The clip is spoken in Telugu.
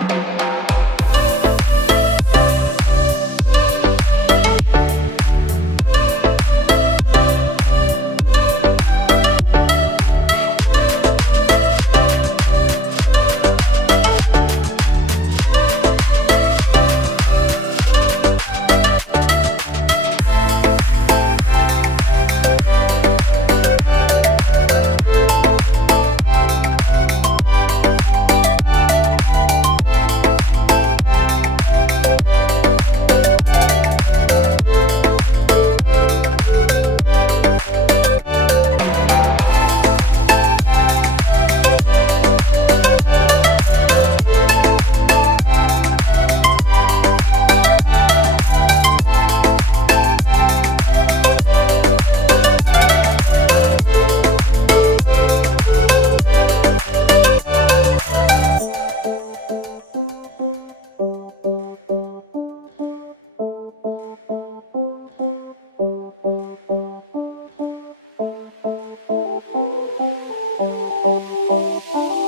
thank you Thank you.